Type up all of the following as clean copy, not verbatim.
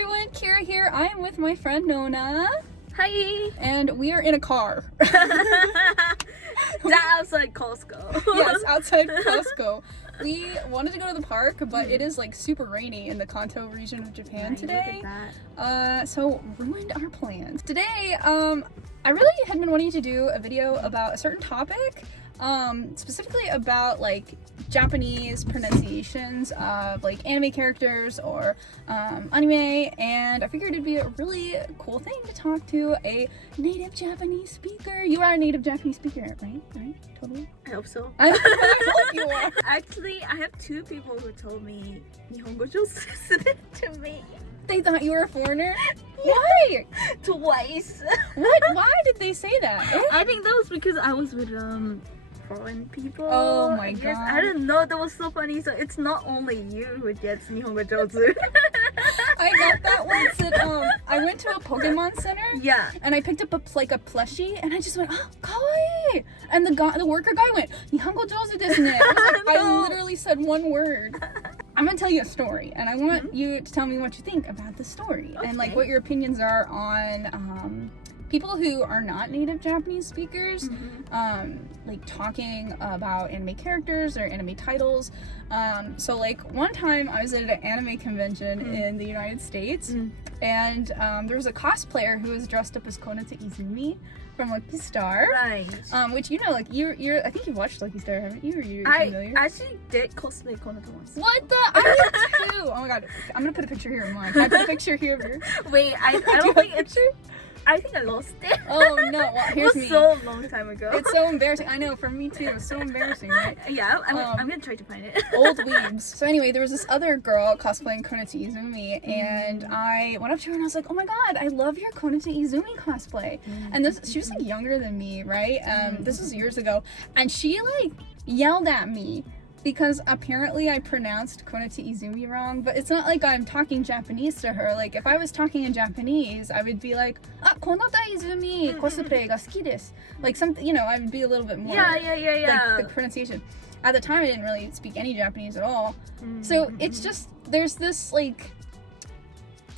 everyone, Kira here. I am with my friend Nona. Hi! And we are in a car. Outside Costco. Yes, outside Costco. We wanted to go to the park, but it is like super rainy in the Kanto region of Japan today. Look at that. So ruined our plans. Today, I really had been wanting to do a video about a certain topic, specifically about like Japanese pronunciations of like anime characters or anime, and I figured it'd be a really cool thing to talk to a native Japanese speaker. You are a native Japanese speaker, right? Right? Totally? I hope so. I hope you are. Actually, I have two people who told me Nihongo just to me. They thought you were a foreigner? Yeah. Why? Twice. What? Why did they say that? I think that was because I was with foreign people. Oh my God. god. I don't know, that was so funny. So it's not only you who gets Nihongo Jotsu. I got that once at I went to a Pokemon Center. Yeah. And I picked up a plushie, and I just went, oh, kawaii! And the worker guy went, Nihongo jōzu desu ne. I literally said one word. I'm gonna tell you a story, and I want you to tell me what you think about the story, and like what your opinions are on people who are not native Japanese speakers, like talking about anime characters or anime titles. So like one time I was at an anime convention in the United States, and there was a cosplayer who was dressed up as Konata Izumi from Lucky Star. Right. Which, you know, like you're I think you've watched Lucky Star, haven't you? Or you're familiar? I actually did cosplay Konata once. What the? I did too! Oh my god. I'm gonna put a picture here of mine. Can I put a picture here of yours? Wait, I Do you don't have think a it's... picture? I think I lost it. Oh no, well, here's it was me. so long time ago. It's so embarrassing. I know, for me too. It's so embarrassing, right? Yeah, I'm gonna try to find it. Old weebs. So anyway, there was this other girl cosplaying Konata Izumi, and I went up to her and I was like, oh my god, I love your Konata Izumi cosplay. And she was like younger than me, right? This was years ago. And she like yelled at me because apparently I pronounced Konata Izumi wrong, but it's not like I'm talking Japanese to her. Like, if I was talking in Japanese, I would be like, Konata Izumi cosplay ga suki desu. Like, something, you know, I would be a little bit more Yeah. like the pronunciation. At the time, I didn't really speak any Japanese at all. So it's just, there's this like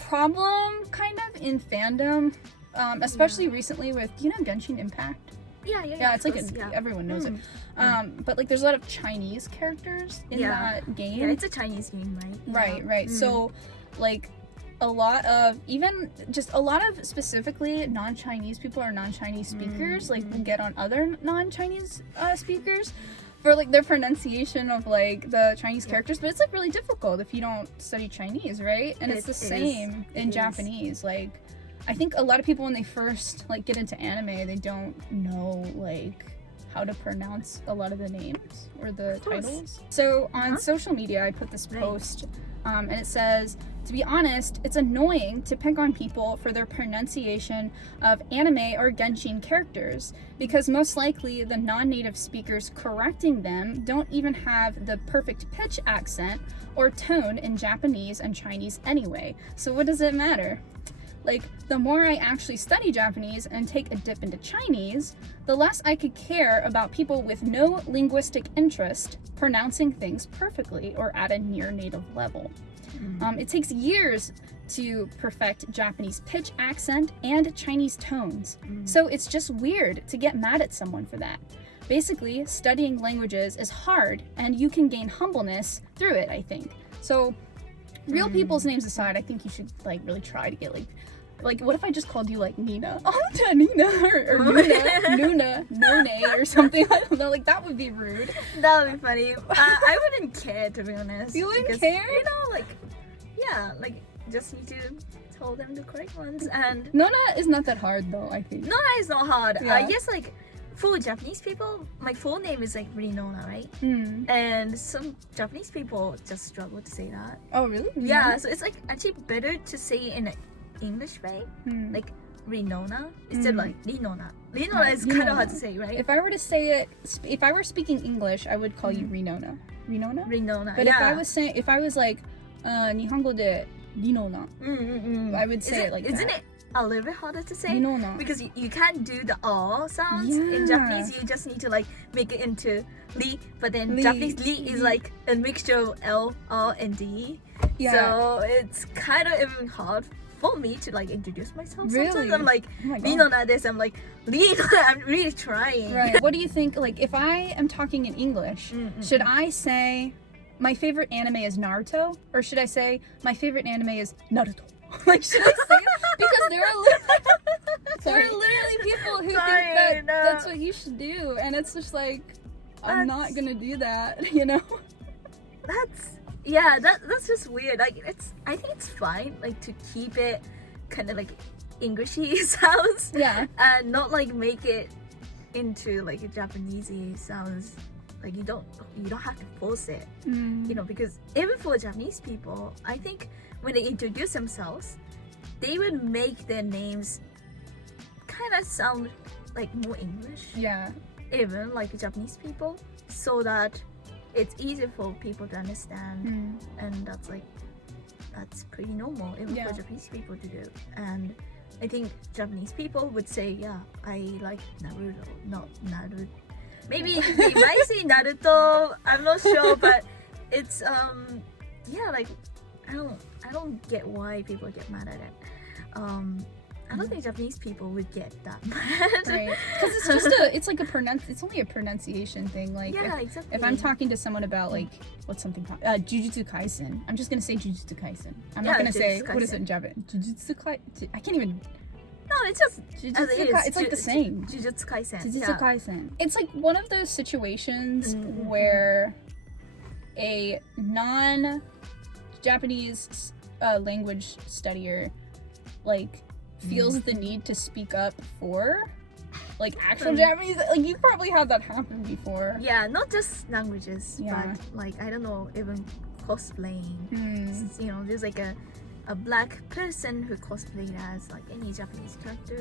problem kind of in fandom, especially recently with, you know, Genshin Impact? Yeah, it's like everyone knows it. But like there's a lot of Chinese characters in that game. Yeah, it's a Chinese game, right? Right. So like a lot of specifically non-Chinese people or non-Chinese speakers like will get on other non-Chinese speakers for like their pronunciation of like the Chinese characters, but it's like really difficult if you don't study Chinese, right? And it's the same in Japanese. Like, I think a lot of people when they first like get into anime, they don't know like how to pronounce a lot of the names or the titles. So on social media, I put this post, and it says, to be honest, it's annoying to pick on people for their pronunciation of anime or Genshin characters, because most likely the non-native speakers correcting them don't even have the perfect pitch accent or tone in Japanese and Chinese anyway. So what does it matter? Like, the more I actually study Japanese and take a dip into Chinese, the less I could care about people with no linguistic interest pronouncing things perfectly or at a near native level. It takes years to perfect Japanese pitch accent and Chinese tones, so it's just weird to get mad at someone for that. Basically, studying languages is hard, and you can gain humbleness through it, I think. So, real people's names aside, I think you should like really try to get like what if I just called you like Nina? Oh, Nina, or Nuna, None, or something. I don't know, like that would be rude. That would be funny. I wouldn't care, to be honest. You wouldn't care? You know, like, yeah, like, just need to tell them the correct ones. And Nona is not that hard though, I think. Nona is not hard. Yeah. Yes, like, for Japanese people, my full name is like really Nona, right? And some Japanese people just struggle to say that. Oh, really? Yeah, so it's like actually better to say in an English way, like Rinona instead of like Rinona. Rinona is kind of hard to say, right? If I were to say it, if I were speaking English, I would call you Rinona. Rinona? Rinona. But if I was like Nihongo de Rinona, I would say it like that. Isn't it a little bit harder to say? Rinona. Because you can't do the R sounds in Japanese. You just need to like make it into li, but then Japanese li is like a mixture of L, R, and D. Yeah. So it's kind of even hard for me to like introduce myself. Really? Sometimes I'm like, Oh my God. Nona this. I'm like, Nona. I'm really trying. Right. What do you think? Like, if I am talking in English, should I say my favorite anime is Naruto, or should I say my favorite anime is Naruto? Like, should I say it? Because there are literally people who think that that's what you should do, and it's just like, I'm not gonna do that, you know? That's just weird. Like, I think it's fine, like, to keep it kind of like Englishy sounds. Yeah. And not like make it into like a Japanesey sounds. Like you don't have to force it. You know, because even for Japanese people, I think when they introduce themselves, they would make their names kind of sound like more English. Yeah. Even like Japanese people, so that it's easier for people to understand, and that's pretty normal even for Japanese people to do. And I think Japanese people would say, yeah, I like Naruto, not Naruto. Maybe they might say Naruto, I'm not sure, but it's like I don't get why people get mad at it. I don't think Japanese people would get that mad. Right. Because it's only a pronunciation thing. Like, exactly. If I'm talking to someone about like what's something called Jujutsu Kaisen, I'm just gonna say Jujutsu Kaisen. I'm not gonna say what is it in Japan. Jujutsu Kaisen. I can't even. No, it's just It's like the same. Jujutsu Kaisen. Jujutsu Kaisen. It's like one of those situations where a non-Japanese language studier like feels the need to speak up for like actual Japanese. Like, you probably had that happen before. Yeah, not just languages, but like, I don't know, even cosplaying. You know, there's like a black person who cosplayed as like any Japanese character,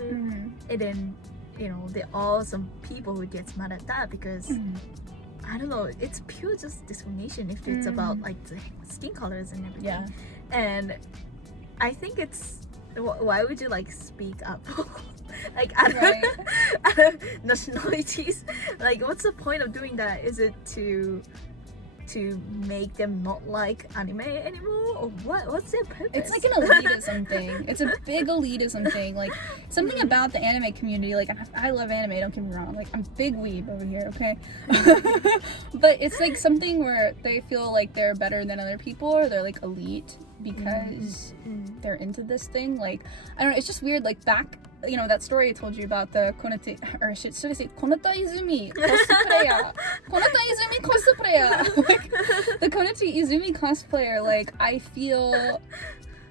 and then, you know, there are some people who gets mad at that because I don't know, it's pure just discrimination if it's about like the skin colors and everything. Yeah. And I think it's, why would you like speak up like other nationalities? Like, what's the point of doing that? Is it to make them not like anime anymore, or what's their purpose? It's like an elitism thing. It's a big elitism thing. Like, something about the anime community, like, I love anime, don't get me wrong, like, I'm big weeb over here, okay? But it's like something where they feel like they're better than other people, or they're like elite because they're into this thing. Like, I don't know, it's just weird. Like, back, you know, that story I told you about the Konata, or should I say Konata Izumi cosplayer. Konata Izumi cosplayer. Like, the Konata Izumi cosplayer, like, I feel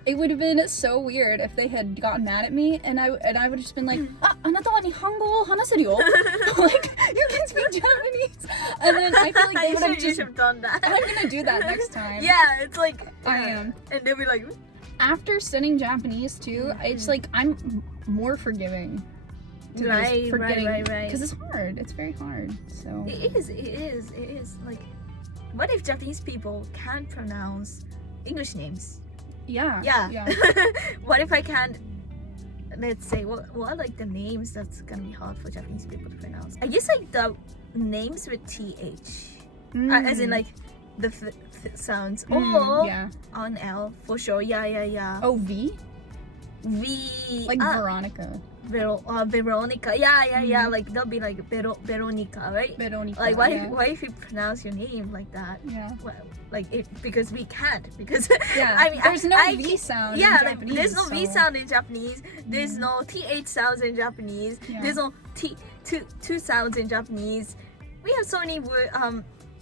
it would have been so weird if they had gotten mad at me, and I would have just been like, anata wa Nihongo wo hanaseru yo. Like, you can speak Japanese. And then I feel like they would have you should have done that. I'm gonna do that next time. Yeah, it's like, I am. And they'll be like, after studying Japanese too, it's like I'm more forgiving to this forgetting, because it's hard. It's very hard. So it is like, what if Japanese people can't pronounce English names? Yeah. What if I can't, let's say, what are like the names that's gonna be hard for Japanese people to pronounce? I guess like the names with TH, as in like the sounds, or on L for sure. Yeah. Oh, V? V. Like Veronica. Veronica. Yeah. Like they'll be like Veronica, right? Veronica. Like, why if you pronounce your name like that? Yeah. Well, like because we can't, because I mean, there's no V sound. Yeah, in Japanese, there's no V sound in Japanese. There's no TH sounds in Japanese. There's no two sounds in Japanese. We have so many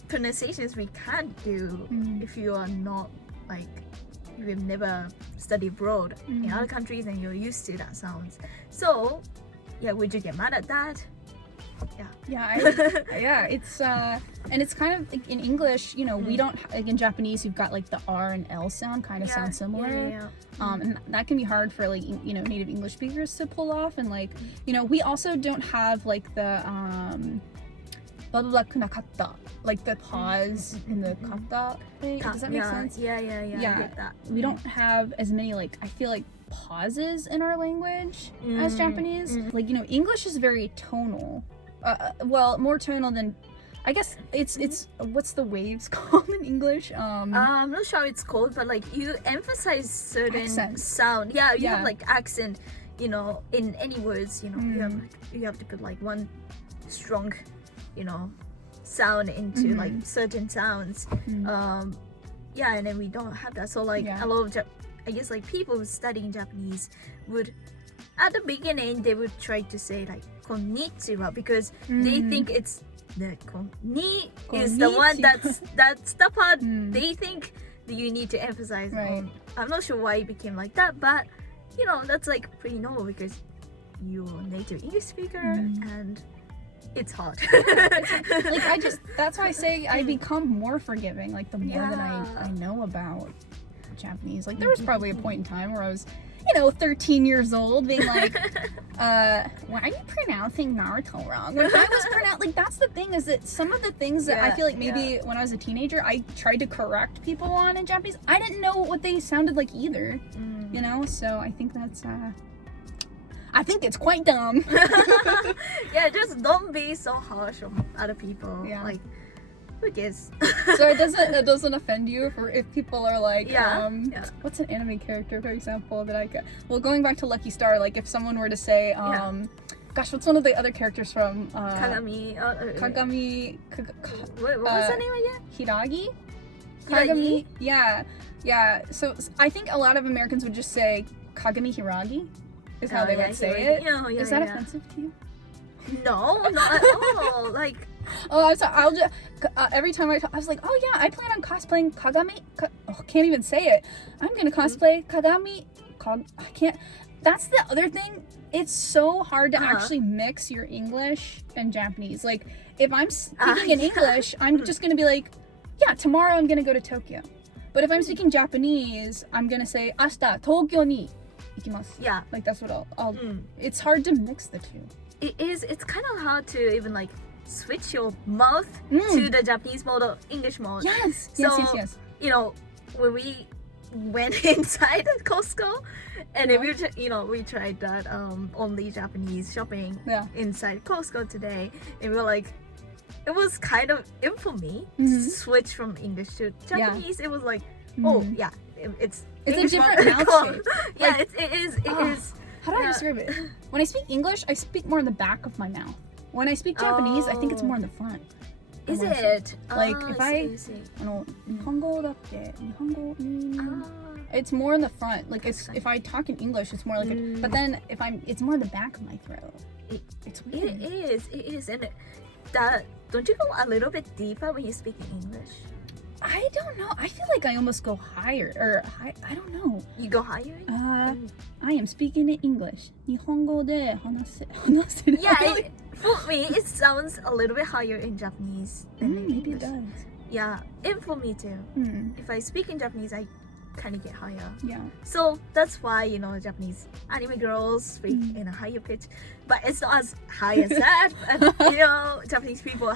pronunciations we can't do if you are not like, you've never studied abroad in other countries and you're used to that sounds. So yeah, would you get mad at that? Yeah, it's and it's kind of like in English, you know, we don't, like in Japanese you've got like the R and L sound kind of sound similar. And that can be hard for like, you know, native English speakers to pull off. And like, you know, we also don't have like the blah blah blah kunakatta, like the pause in the kata thing. Does that make sense? Yeah. I get that. We don't have as many, like, I feel like, pauses in our language as Japanese. Like, you know, English is very tonal. Well, more tonal than I guess it's what's the waves called in English? I'm not sure it's called, but like you emphasize certain Accents. sound. Yeah, you Yeah. have like accent, you know, in any words, you know, you have to put like one strong, you know, sound into like certain sounds. Yeah, and then we don't have that. So like a lot of I guess like people studying Japanese would, at the beginning, they would try to say like konnichiwa because they think it's the ni is the one that's the part they think that you need to emphasize on. I'm not sure why it became like that, but you know, that's like pretty normal because you're a native English speaker and it's hard. Like that's why I say I become more forgiving like the more that I know about Japanese. Like there was probably a point in time where I was, you know, 13 years old being like why are you pronouncing Naruto wrong? When I was like that's the thing, is that some of the things that I feel like maybe when I was a teenager I tried to correct people on in Japanese, I didn't know what they sounded like either. You know, so I think that's I think it's quite dumb. Yeah, just don't be so harsh on other people. Yeah. Like, who cares? So it doesn't offend you if people are like, Yeah. what's an anime character, for example, that I could... Well, going back to Lucky Star, like if someone were to say, gosh, what's one of the other characters from... Kagami. Kagami... What was the name again? Hiragi? Hiragi? Yeah. So I think a lot of Americans would just say Kagami Hiragi, is how they would say it. Is that offensive to you? No, not at all. Like... Oh, I'm sorry. I'll just every time I was like, oh yeah, I plan on cosplaying Kagami. Can't even say it. I'm gonna cosplay Kagami. I can't. That's the other thing. It's so hard to actually mix your English and Japanese. Like, if I'm speaking in English, I'm just gonna be like, yeah, tomorrow I'm gonna go to Tokyo. But if I'm speaking Japanese, I'm gonna say, ashita Tokyo ni ikimasu. Yeah. Like that's what I'll. It's hard to mix the two. It is. It's kind of hard to even like switch your mouth to the Japanese mode or English mode. Yes. So, Yes. you know, when we went inside Costco and then we tried that only Japanese shopping inside Costco today, and we were like, it was kind of, even for me, to switch from English to Japanese, it was like, it's a English different mouth shape. Yeah, Like, it is. How do I describe it? When I speak English, I speak more in the back of my mouth. When I speak Japanese, I think it's more in the front. Is it? Like, if I see. Nihongo dakke, Nihongo, it's more in the front. Like, if I talk in English, it's more like but then it's more in the back of my throat. It's weird. It is. And that, don't you go a little bit deeper when you speak in English? I don't know. I feel like I almost go higher, or I don't know. You go higher? I am speaking in English. Nihongo de hanaseru. Yeah, for me, it sounds a little bit higher in Japanese than in Maybe English. it does. Yeah, and for me too. If I speak in Japanese, I kind of get higher. Yeah. So that's why, you know, Japanese anime girls speak in a higher pitch, but it's not as high as that. You know, Japanese people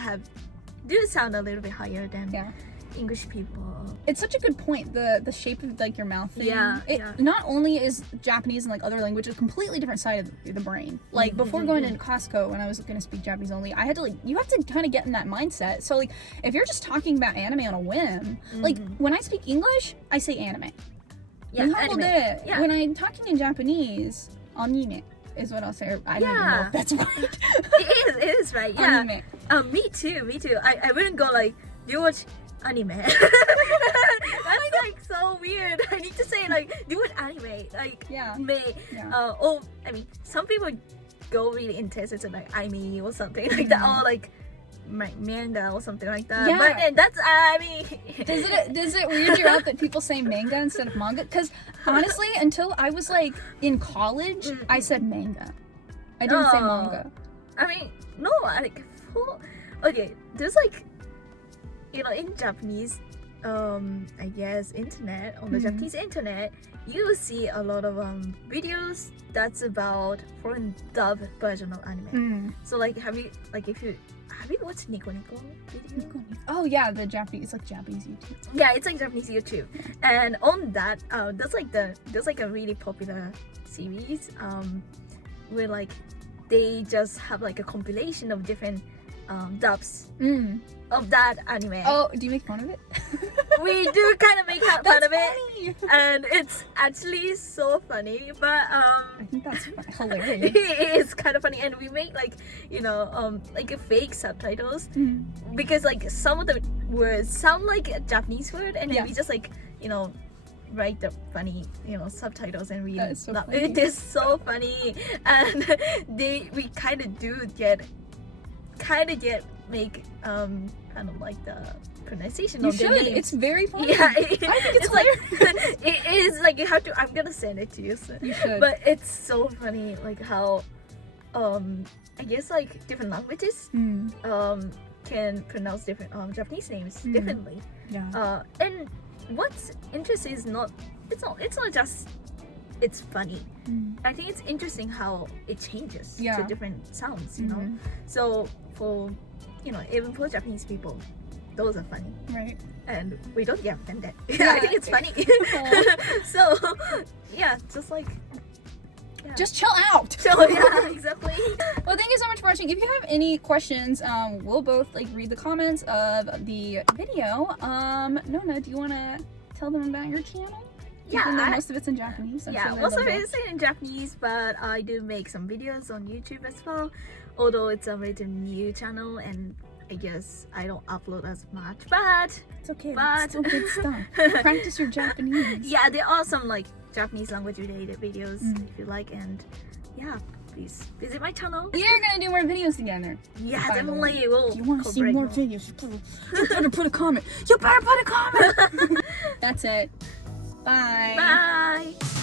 do sound a little bit higher than English people. It's such a good point. The shape of like your mouth thing. Yeah. Not only is Japanese and like other languages a completely different side of the brain. Like before going into Costco, when I was gonna speak Japanese only, I had to you have to kind of get in that mindset. So like if you're just talking about anime on a whim, like when I speak English, I say anime. Yeah, anime. Yeah. When I'm talking in Japanese, anime is what I'll say. I don't even know if that's right. It is right. Yeah. Anime. Me too. I wouldn't go like, do you watch anime? That's like so weird. I need to say like, do you watch anime? Like, or I mean, some people go really intense into like anime or something like that, or like manga or something like that. Yeah. But that's Does it weird you out that people say manga instead of manga? Because honestly, until I was like in college, I said manga. I didn't say manga. I mean, no, okay, there's like, you know, in Japanese, I guess on the Japanese internet, you see a lot of videos that's about foreign dub version of anime. So like, have you watched Nico Nico video? Oh yeah, the Japanese, it's like Japanese YouTube. Yeah, it's like Japanese YouTube, and on that, there's like a really popular series, where like they just have like a compilation of different dubs Mm. of that anime. Oh, do you make fun of it? We do kind of make fun That's of it, funny. and it's actually so funny. But I think that's hilarious. it is kind of funny, and we make like like a fake subtitles Mm. because like some of the words sound like a Japanese word, and then Yeah. we just like write the funny subtitles, and we That is so love funny. it. Is so funny, and we kind of do get make kind of like the pronunciation You of the should. names. It's very funny. Yeah, I think it's like hilarious. it is like you have to. I'm gonna send it to you soon. You should. But it's so funny, like how I guess like different languages Mm. can pronounce different Japanese names Mm. differently. Yeah. And what's interesting is it's not just it's funny. Mm. I think it's interesting how it changes Yeah. to different sounds, you know. Mhm. So for even for Japanese people, those are funny, Right. and we don't get offended. Yeah. I think it's funny. So yeah, just like Just chill out. so yeah, exactly. Well, thank you so much for watching. If you have any questions, we'll both like read the comments of the video. Nona, do you want to tell them about your channel? Yeah, Even though most of it's in Japanese. I'm Yeah, sure they're most of lovely. it is in Japanese, but I do make some videos on YouTube as well. Although it's a very new channel, and I guess I don't upload as much, but It's okay. but- That's still good stuff. Practice your Japanese. yeah, there are some like Japanese language related videos Mm. if you like, and yeah, please visit my channel. We are gonna do more videos together. Yeah, Finally. definitely. We'll If you want to see cooperate more videos, you better put a comment. You better put a comment. That's it. Bye. Bye.